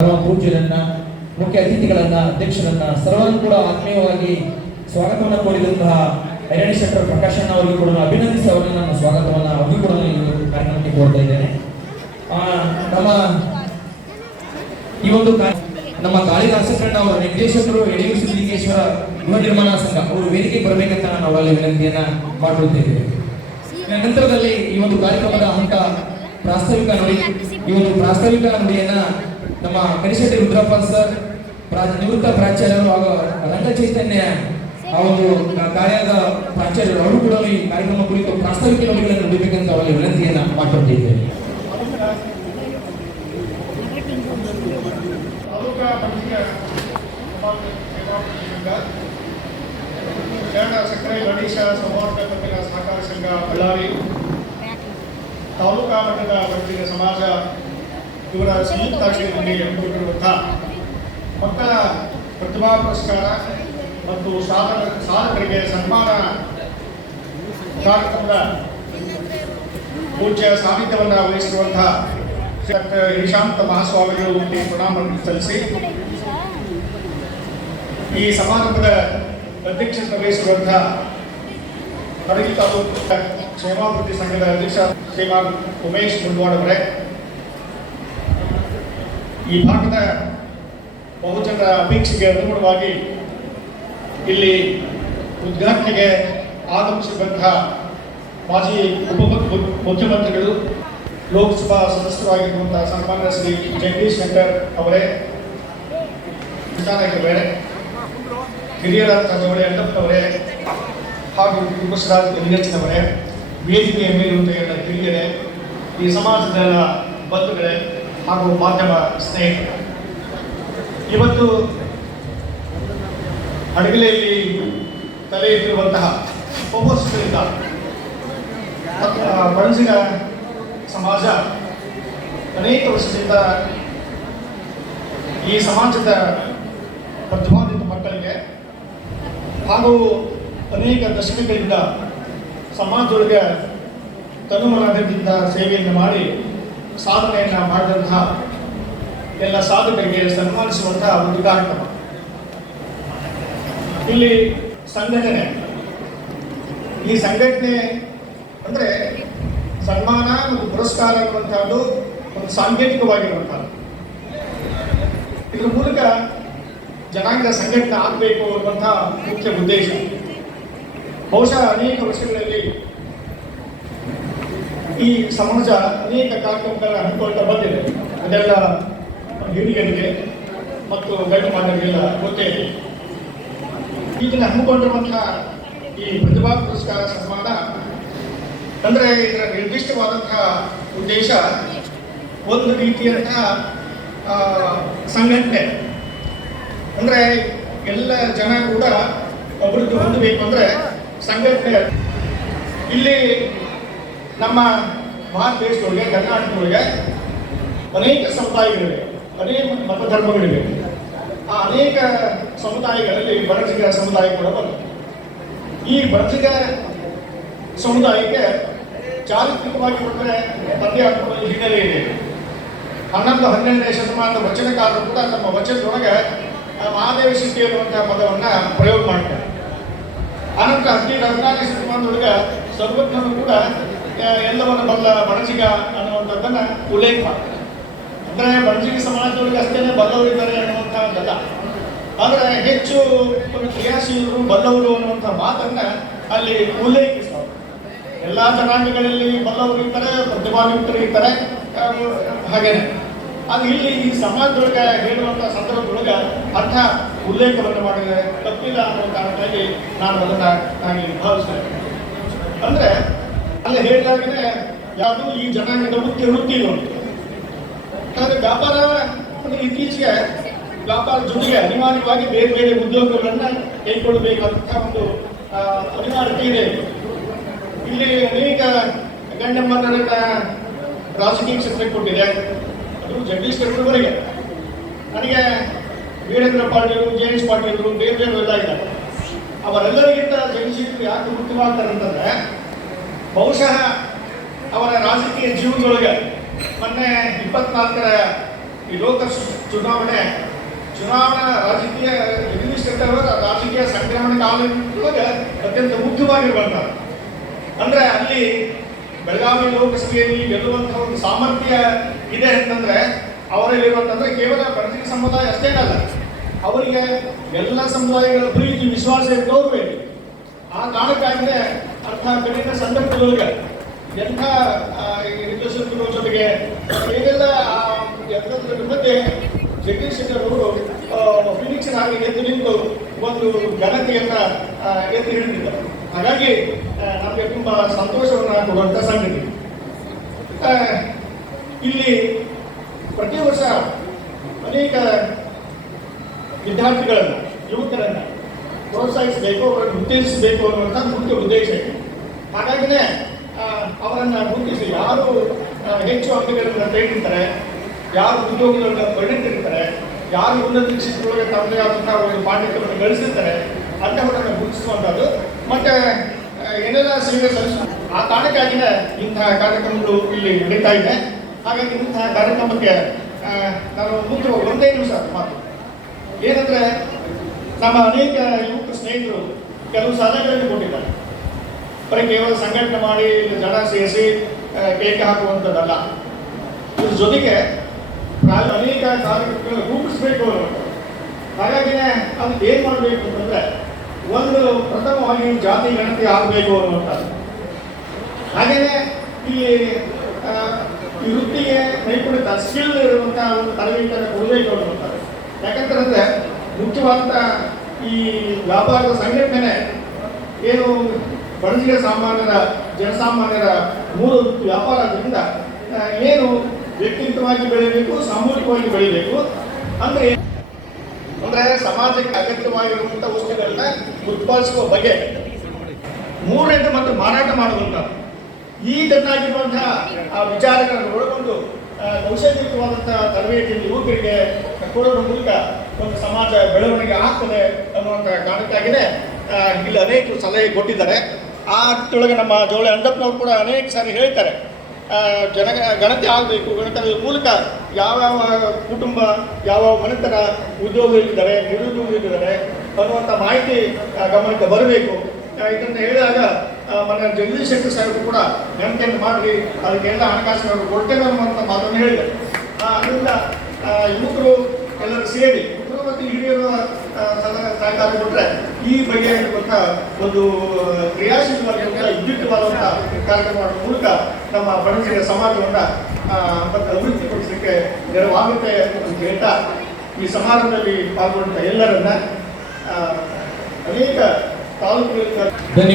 ಪೂಜ್ಯರನ್ನ, ಮುಖ್ಯ ಅತಿಥಿಗಳನ್ನ, ಅಧ್ಯಕ್ಷರನ್ನ ಸರ್ವರನ್ನು ಕೂಡ ಆತ್ಮೀಯವಾಗಿ ಸ್ವಾಗತವನ್ನು ಕೋರಿದಂತಹ ಐರಣಿ ಶೆಟ್ಟರ್ ಪ್ರಕಾಶಣ್ಣ ಅವರಿಗೆ ಕೂಡ ಅಭಿನಂದಿಸಿ ಅವರಿಗೆ ನಾನು ಸ್ವಾಗತವನ್ನು ಅವರಿಗೂ ಕೂಡ ಕಾರ್ಯಕ್ರಮಕ್ಕೆ ಕೋರ್ತಾ ಇದ್ದೇನೆ. ಈ ಒಂದು ನಮ್ಮ ಕಾಳಿದಾಸಕರಣ್ಣ ಅವರ ನಿರ್ದೇಶಕರು ಯಡಿಯೂರು ಸಿದ್ಲಿಂಗೇಶ್ವರ ಗೃಹ ನಿರ್ಮಾಣ ಸಂಘ ಅವರು ವೇದಿಕೆ ಬರಬೇಕಂತ ನಾನು ಅವರಲ್ಲಿ ವಿನಂತಿಯನ್ನ ಮಾಡಿರುತ್ತೇವೆ. ನಂತರದಲ್ಲಿ ಈ ಒಂದು ಕಾರ್ಯಕ್ರಮದ ಹಂತ ಪ್ರಾಸ್ತಾವಿಕ ನುಡಿಯನ್ನ ನಮ್ಮ ಕರಿಶೆಟ್ಟಿ ರುದ್ರಪ್ಪ ಸರ್, ನಿವೃತ್ತ ಪ್ರಾಚಾರ್ಯರು ಹಾಗೂ ರಂಗ ಚೈತನ್ಯ ಆ ಒಂದು ಕಾರ್ಯದ ಪ್ರಾಚಾರ್ಯರು ಅವರು ಕೂಡ ಈ ಕಾರ್ಯಕ್ರಮ ಕುರಿತು ಪ್ರಾಸ್ತಾವಿಕ ನುಡಿಗಳನ್ನು ನುಡಿಬೇಕಂತ ಅವರಲ್ಲಿ ವಿನಂತಿಯನ್ನ ಮಾಡಿಕೊಂಡಿದ್ದೇವೆ. ಸಕ್ಕರೆ ಗಣೇಶ ಸಂವರ್ಧಕ ಪತ್ತಿನ ಸಹಕಾರ ಸಂಘ ಬಳ್ಳಾರಿ, ತಾಲೂಕಾ ಮಟ್ಟದ ಪತ್ತಿನ ಸಮಾಜ ಇವರ ಸಂಯುಕ್ತಾಶ್ರಯದಲ್ಲಿ ಹಮ್ಮಿಕೊಂಡಿರುವಂತಹ ಮಕ್ಕಳ ಪ್ರತಿಭಾ ಪುರಸ್ಕಾರ ಮತ್ತು ಸಾಧಕರಿಗೆ ಸನ್ಮಾನ ಕಾರ್ಯಕ್ರಮದ ಪೂಜ್ಯ ಸಾನ್ನಿಧ್ಯವನ್ನು ವಹಿಸಿರುವಂತಹ ಡಾಕ್ಟರ್ ನಿಶಾಂತ ಮಹಾಸ್ವಾಮಿಗಳು ಪ್ರಣಾಮ ಸಲ್ಲಿಸಿ ಈ ಸಮಾರಂಭದ ಅಧ್ಯಕ್ಷತೆ ವಹಿಸಿರುವಂತಹ ಕಡಗಿ ತಾಲೂಕು ಕ್ಷೇಮಾಭಿವೃದ್ಧಿ ಸಂಘದ ಅಧ್ಯಕ್ಷ ಶ್ರೀಮಾನ್ ಉಮೇಶ್ ಮುಂಡವಾಡ್ ಅವರೇ, ಈ ಭಾಗದ ಬಹುಜನರ ಅಪೇಕ್ಷೆಗೆ ಅನುಗುಣವಾಗಿ ಇಲ್ಲಿ ಉದ್ಘಾಟನೆಗೆ ಆಗಮಿಸಿರುವಂತಹ ಮಾಜಿ ಮುಖ್ಯಮಂತ್ರಿಗಳು, ಲೋಕಸಭಾ ಸದಸ್ಯರಾಗಿರುವಂತಹ ಸನ್ಮಾನ್ಯ ಶ್ರೀ ಜಗದೀಶ್ ಶೆಟ್ಟರ್ ಅವರೇ, ಬೇರೆ ಹಿರಿಯರಾದ ಜವಳಿ ಅಣ್ಣಪ್ಪನವರೇ ಹಾಗೂ ಬಸವರಾಜ್ ನಿಂಗಚ್ಚನವರೇ, ವೇದಿಕೆಯ ಮೇಲಿರುವಂತಹ ಎಲ್ಲ ಹಿರಿಯರೇ, ಈ ಸಮಾಜದ ಬಂಧುಗಳೇ ಹಾಗೂ ಮಾಧ್ಯಮ ಸ್ನೇಹಿತರು, ಇವತ್ತು ಅಡಗಲೆಯಲ್ಲಿ ತಲೆ ಇಟ್ಟಿರುವಂತಹ ಒಬ್ಬರಿಂದ ಬಣಜಿಗ ಸಮಾಜ ಅನೇಕ ವರ್ಷದಿಂದ ಈ ಸಮಾಜದ ಪ್ರತಿಭಾನ್ವಿತ ಮಕ್ಕಳಿಗೆ ಹಾಗೂ ಅನೇಕ ದಶಕಗಳಿಂದ ಸಮಾಜದೊಳಗೆ ತನುಮನದಿಂದ ಸೇವೆಯನ್ನು ಮಾಡಿ ಸಾಧನೆಯನ್ನು ಮಾಡಿದಂತಹ ಎಲ್ಲ ಸಾಧಕರಿಗೆ ಸನ್ಮಾನಿಸುವಂತಹ ಒಂದು ಕಾರ್ಯಕ್ರಮ. ಇಲ್ಲಿ ಸಂಘಟನೆ, ಈ ಸಂಘಟನೆ ಅಂದರೆ ಸನ್ಮಾನ ಮತ್ತು ಪುರಸ್ಕಾರ ಅನ್ನುವಂಥದ್ದು ಒಂದು ಸಾಂಕೇತಿಕವಾಗಿರುವಂಥದ್ದು. ಇದರ ಮೂಲಕ ಜನಾಂಗ ಸಂಘಟನೆ ಆಗಬೇಕು ಅನ್ನುವಂತಹ ಮುಖ್ಯ ಉದ್ದೇಶ. ಬಹುಶಃ ಅನೇಕ ವರ್ಷಗಳಲ್ಲಿ ಈ ಸಮಾಜ ಅನೇಕ ಕಾರ್ಯಕ್ರಮಗಳನ್ನು ಹಮ್ಮಿಕೊಳ್ತಾ ಬಂದಿದೆ. ಅದೆಲ್ಲ ಹಿರಿಯರಿಗೆ ಮತ್ತು ಗಂಡು ಮಾನವರಿಗೆಲ್ಲ ಗೊತ್ತೇ ಇದೆ. ಇದನ್ನು ಹಮ್ಮಿಕೊಂಡಿರುವಂತಹ ಈ ಪ್ರತಿಭಾ ಪುರಸ್ಕಾರ ಸನ್ಮಾನ ಅಂದರೆ ಇದರ ನಿರ್ದಿಷ್ಟವಾದಂತಹ ಉದ್ದೇಶ ಒಂದು ರೀತಿಯಂತಹ ಸಂಘಟನೆ, ಅಂದರೆ ಎಲ್ಲ ಜನ ಕೂಡ ಅಭಿವೃದ್ಧಿ ಹೊಂದಬೇಕು ಅಂದರೆ ಸಂಘಟನೆ. ಇಲ್ಲಿ ನಮ್ಮ ಭಾರತ ದೇಶದೊಳಗೆ, ಕರ್ನಾಟಕದೊಳಗೆ ಅನೇಕ ಸಮುದಾಯಗಳಿವೆ, ಅನೇಕ ಮತಧರ್ಮಗಳಿವೆ. ಆ ಅನೇಕ ಸಮುದಾಯಗಳಲ್ಲಿ ಬಣಜಿಗ ಸಮುದಾಯ ಕೂಡ ಬಂದಿದೆ. ಈ ಬಣಜಿಗ ಸಮುದಾಯಕ್ಕೆ ಚಾರಿತ್ರಿಕವಾಗಿ ಬಂದರೆ ತಂದೆ ಹಾಕುವ ಹಿನ್ನೆಲೆ ಇದೆ. 11-12ನೇ ಶತಮಾನದ ವಚನಕಾರರು ಕೂಡ ತಮ್ಮ ವಚನದೊಳಗೆ ಮಹಾದೇವ ಸಿದ್ಧಿ ಅನ್ನುವಂತಹ ಪದವನ್ನು ಪ್ರಯೋಗ ಮಾಡ್ತಾರೆ. ಆನಂತರ 14ನೇ ಶತಮಾನದೊಳಗೆ ಸರ್ವಜ್ಞರು ಕೂಡ ಎಲ್ಲವನ್ನು ಬಲ್ಲ ಬಣಜಿಗ ಅನ್ನುವಂಥದ್ದನ್ನು ಉಲ್ಲೇಖ ಮಾಡ್ತಾರೆ. ಅಂದರೆ ಬಣಜಿಗ ಸಮಾಜದೊಳಗೆ ಅಷ್ಟೇ ಬಲ್ಲವರಿದ್ದಾರೆ ಅನ್ನುವಂಥದ್ದಲ್ಲ, ಆದರೆ ಹೆಚ್ಚು ಕ್ರಿಯಾಶೀಲರು ಬಲ್ಲವರು ಅನ್ನುವಂಥ ಮಾತನ್ನು ಅಲ್ಲಿ ಉಲ್ಲೇಖಿಸ್ತಾರೆ. ಎಲ್ಲ ಜನಾಂಗಗಳಲ್ಲಿ ಬಲ್ಲವರು ಇರ್ತಾರೆ, ಪ್ರತಿಭಾನ್ವಿತರು ಇರ್ತಾರೆ, ಹಾಗೇನೆ ಅದು ಇಲ್ಲಿ ಈ ಸಮಾಜದೊಳಗೆ ಹೇಳುವಂಥ ಸಂದರ್ಭದೊಳಗೆ ಅರ್ಥ ಉಲ್ಲೇಖವನ್ನು ಮಾಡಿದರೆ ತಪ್ಪಿಲ್ಲ ಅನ್ನೋ ಕಾರಣಕ್ಕಾಗಿ ನಾನು ಅದನ್ನು ನಾನು ಭಾವಿಸ್ತೇನೆ. ಅಂದರೆ ಅಲ್ಲಿ ಹೇಳಿದಾಗಲೇ ಯಾವುದು ಈ ಜನಾಂಗದ ಮುಖ್ಯ ವೃತ್ತಿಗಳು. ಆದರೆ ವ್ಯಾಪಾರ ಇತ್ತೀಚೆಗೆ ವ್ಯಾಪಾರ ಜೊತೆಗೆ ಅನಿವಾರ್ಯವಾಗಿ ಬೇರೆ ಬೇರೆ ಉದ್ಯೋಗಗಳನ್ನು ಕೈಗೊಳ್ಳಬೇಕಾದಂಥ ಒಂದು ಅನಿವಾರ್ಯತೆ ಇದೆ. ಇಲ್ಲಿ ಅನೇಕ ಗಂಡಮ್ಮನರನ್ನ ರಾಜಕೀಯ ಕ್ಷೇತ್ರಕ್ಕೆ ಕೊಟ್ಟಿದೆ. ಅದು ಜಗದೀಶ್ ಶೆಟ್ಟರ್ವರೆಗೆ ನನಗೆ ವೀರೇಂದ್ರ ಪಾಟೀಲ್, ಜೆ.ಎಸ್. ಪಾಟೀಲ್, ಬೇರೆ ಬೇರೆ ಎಲ್ಲ ಇದ್ದಾರೆ. ಅವರೆಲ್ಲರಿಗಿಂತ ಜಗದೀಶ್ ಶೆಟ್ಟರ್ ಯಾಕೆ ಮುಖ್ಯವಾಗ್ತಾರೆ ಅಂತಂದರೆ ಬಹುಶಃ ಅವರ ರಾಜಕೀಯ ಜೀವನದೊಳಗೆ ಮೊನ್ನೆ 24ರ ಈ ಲೋಕಸಭೆ ಚುನಾವಣಾ ರಾಜಕೀಯ ಜಗದೀಶ್ ಶೆಟ್ಟರ್ ಅವರ ರಾಜಕೀಯ ಸಂಕ್ರಮಣ ಕಾಲದೊಳಗೆ ಅತ್ಯಂತ ಮುಖ್ಯವಾಗಿರುವಂಥದ್ದು. ಅಂದ್ರೆ ಅಲ್ಲಿ ಬೆಳಗಾವಿ ಲೋಕಸಭೆಯಲ್ಲಿ ಗೆಲ್ಲುವಂತಹ ಒಂದು ಸಾಮರ್ಥ್ಯ ಇದೆ ಅಂತಂದ್ರೆ ಅವರಲ್ಲಿರುವಂತಂದ್ರೆ ಕೇವಲ ಬಣಜಿಗ ಸಮುದಾಯ ಅಷ್ಟೇ ಅಲ್ಲ, ಅವರಿಗೆ ಎಲ್ಲ ಸಮುದಾಯಗಳ ಪ್ರೀತಿ ವಿಶ್ವಾಸ ಗೌರವಬೇಕು. ಆ ಕಾರಣಕ್ಕಾಗಿದೆ ಅಂಥ ಕಠಿಣ ಸಂದರ್ಭದೊಳಗೆ ಎಂಥ ನಿರ್ದೇಶಕರ ಜೊತೆಗೆ ಏನೆಲ್ಲ ಮಧ್ಯೆ ಜಗದೀಶ್ ಶೆಟ್ಟರ್ ಅವರು ಫಿನಿಕ್ಸರಾಗಿ ಎದ್ದು ನಿಂತು ಒಂದು ಘನತೆಯನ್ನ ಎದ್ದು ಹಿಡಿದಿದ್ದಾರೆ. ಹಾಗಾಗಿ ನಮಗೆ ತುಂಬಾ ಸಂತೋಷವನ್ನು ಕೊಡುವಂಥ ಸಂಗತಿ. ಇಲ್ಲಿ ಪ್ರತಿ ವರ್ಷ ಅನೇಕ ವಿದ್ಯಾರ್ಥಿಗಳನ್ನು ಯುವಕರನ್ನು ಪ್ರೋತ್ಸಾಹಿಸಬೇಕು, ಅವರನ್ನು ಉತ್ತೇಜಿಸಬೇಕು ಅನ್ನುವಂಥ ಮುಖ್ಯ ಉದ್ದೇಶ ಇದೆ. ಹಾಗಾಗಿನೇ ಅವರನ್ನು ಗುರುತಿಸಿ ಯಾರು ಹೆಚ್ಚು ಅಂಕಗಳನ್ನು ತೆಗೆದಿರ್ತಾರೆ, ಯಾರು ಉದ್ಯೋಗಗಳನ್ನು ಪಡೆದಿರ್ತಾರೆ, ಯಾರು ಉನ್ನತ ಶಿಕ್ಷಣದೊಳಗೆ ತಮ್ಮದೇ ಆದಂತಹ ಒಂದು ಪಾಠ್ಯಕ್ರಮವನ್ನು ಗಳಿಸಿರ್ತಾರೆ ಅಂತಹವರನ್ನು ಗುರುತಿಸುವಂಥದ್ದು ಮತ್ತೆ ಏನೆಲ್ಲ ಸೇವೆ ಸಲ್ಲಿಸ ಆ ಕಾರಣಕ್ಕಾಗಿಯೇ ಇಂತಹ ಕಾರ್ಯಕ್ರಮಗಳು ಇಲ್ಲಿ ನಡೀತಾ ಇದೆ. ಹಾಗಾಗಿ ಇಂತಹ ಕಾರ್ಯಕ್ರಮಕ್ಕೆ ನಾನು ಮುಂದೆ ಒಂದೇ ನಿಮಿಷ ಮಾತು ಏನಂದ್ರೆ, ನಮ್ಮ ಅನೇಕ ಯುವಕ ಸ್ನೇಹಿತರು ಕೆಲವು ಸಲಹೆಗಳನ್ನು ಕೊಟ್ಟಿದ್ದಾರೆ. ಬರೀ ಕೇವಲ ಸಂಘಟನೆ ಮಾಡಿ ಜನ ಸೇರಿಸಿ ಕೇಕೆ ಹಾಕುವಂಥದ್ದಲ್ಲ, ಇದ್ರ ಜೊತೆಗೆ ಅನೇಕ ಕಾರ್ಯಕ್ರಮಗಳನ್ನು ರೂಪಿಸಬೇಕು ಅನ್ನೋದು. ಹಾಗಾಗಿನೇ ಅದಕ್ಕೆ ಏನು ಮಾಡಬೇಕು ಅಂತಂದ್ರೆ, ಒಂದು ಪ್ರಥಮವಾಗಿ ಜಾತಿ ಗಣತಿ ಆಗಬೇಕು ಅನ್ನುವಂಥದ್ದು. ಹಾಗೆಯೇ ಈ ವೃತ್ತಿಗೆ ನೈಪುಣ್ಯತೆ ಸ್ಕಿಲ್ ಇರುವಂತಹ ಒಂದು ತರಬೇತಿಯನ್ನು ಕೊಡಬೇಕು ಅನ್ನುವಂಥದ್ದು. ಯಾಕಂತಂದ್ರೆ ಮುಖ್ಯವಾದಂಥ ಈ ವ್ಯಾಪಾರದ ಸಂಘಟನೆ ಏನು ಬಣಜಿಗ ಜನಸಾಮಾನ್ಯರ ಮೂಲ ವ್ಯಾಪಾರ ಆದ್ದರಿಂದ ಏನು ವ್ಯಕ್ತಿಗತವಾಗಿ ಬೆಳಿಬೇಕು, ಸಾಮೂಹಿಕವಾಗಿ ಬೆಳಿಬೇಕು. ಅಂದ್ರೆ ಸಮಾಜಕ್ಕೆ ಅಗತ್ಯವಾಗಿರುವಂಥ ವಸ್ತುಗಳನ್ನ ಉತ್ಪಾದಿಸುವ ಬಗೆ, ಮೂರನೇದು ಮತ್ತು ಮಾರಾಟ ಮಾಡುವಂಥದ್ದು. ಈ ಚೆನ್ನಾಗಿರುವಂತಹ ಆ ವಿಚಾರಗಳನ್ನು ಒಳಗೊಂಡು ಕೌಶಲ್ಯಯುತವಾದಂತಹ ತರಬೇತಿಯನ್ನು ಯುವಕರಿಗೆ ಕೊಡೋದ್ರ ಮೂಲಕ ಒಂದು ಸಮಾಜ ಬೆಳವಣಿಗೆ ಆಗ್ತದೆ ಅನ್ನುವಂಥ ಕಾರಣಕ್ಕಾಗಿದೆ ಇಲ್ಲಿ ಅನೇಕ ಸಲಹೆ ಕೊಟ್ಟಿದ್ದಾರೆ. ಆ ಅರ್ಥದೊಳಗೆ ನಮ್ಮ ಜೋಳೆ ಅಂಡಪ್ಪನವರು ಕೂಡ ಅನೇಕ ಸಾರಿ ಹೇಳ್ತಾರೆ, ಗಣತಿ ಆಗಬೇಕು, ಗಣತಿಯ ಮೂಲಕ ಯಾವ್ಯಾವ ಕುಟುಂಬ ಯಾವ ಮನೆತನ ಉದ್ಯೋಗದಲ್ಲಿದ್ದಾರೆ, ನಿರುದ್ಯೋಗದಲ್ಲಿದ್ದಾರೆ ಅನ್ನುವಂಥ ಮಾಹಿತಿ ಗಮನಕ್ಕೆ ಬರಬೇಕು. ಇದನ್ನು ಹೇಳಿದಾಗ ಮನೆ ಜಗದೀಶ್ ಶೆಟ್ಟರ್ ಸಾಹೇಬರು ಕೂಡ ಗಣತಿಯನ್ನು ಮಾಡಿ ಅದಕ್ಕೆಲ್ಲ ಹಣಕಾಸಿನವರು ಕೊಡ್ತೇವೆ ಅನ್ನುವಂಥ ಮಾತನ್ನು ಹೇಳಿದ್ದಾರೆ. ಅದರಿಂದ ಯುವಕರು ಎಲ್ಲರೂ ಸೇರಿ ಮತ್ತು ಹಿರಿಯರ ಸಹಕಾರ ಕೊಟ್ಟರೆ ಈ ಬಗೆಯಾಗಿರುವಂಥ ಒಂದು ಕ್ರಿಯಾಶೀಲವಾಗಿರುವಂಥ ವಿದ್ಯುಕ್ತವಾದಂಥ ಕಾರ್ಯಕ್ರಮ ಮಾಡುವ ಮೂಲಕ ನಮ್ಮ ಬಣಜಿಗ ಸಮಾಜವನ್ನು ಮತ್ತು ಅಭಿವೃದ್ಧಿಪಡಿಸಲಿಕ್ಕೆ ನೆರವಾಗುತ್ತೆ ಅಂತ ಹೇಳ್ತಾ ಈ ಸಮಾರಂಭದಲ್ಲಿ ಪಾಲ್ಗೊಂಡ ಎಲ್ಲರನ್ನ ಅನೇಕ ತಾಲೂಕುಗಳಿಂದ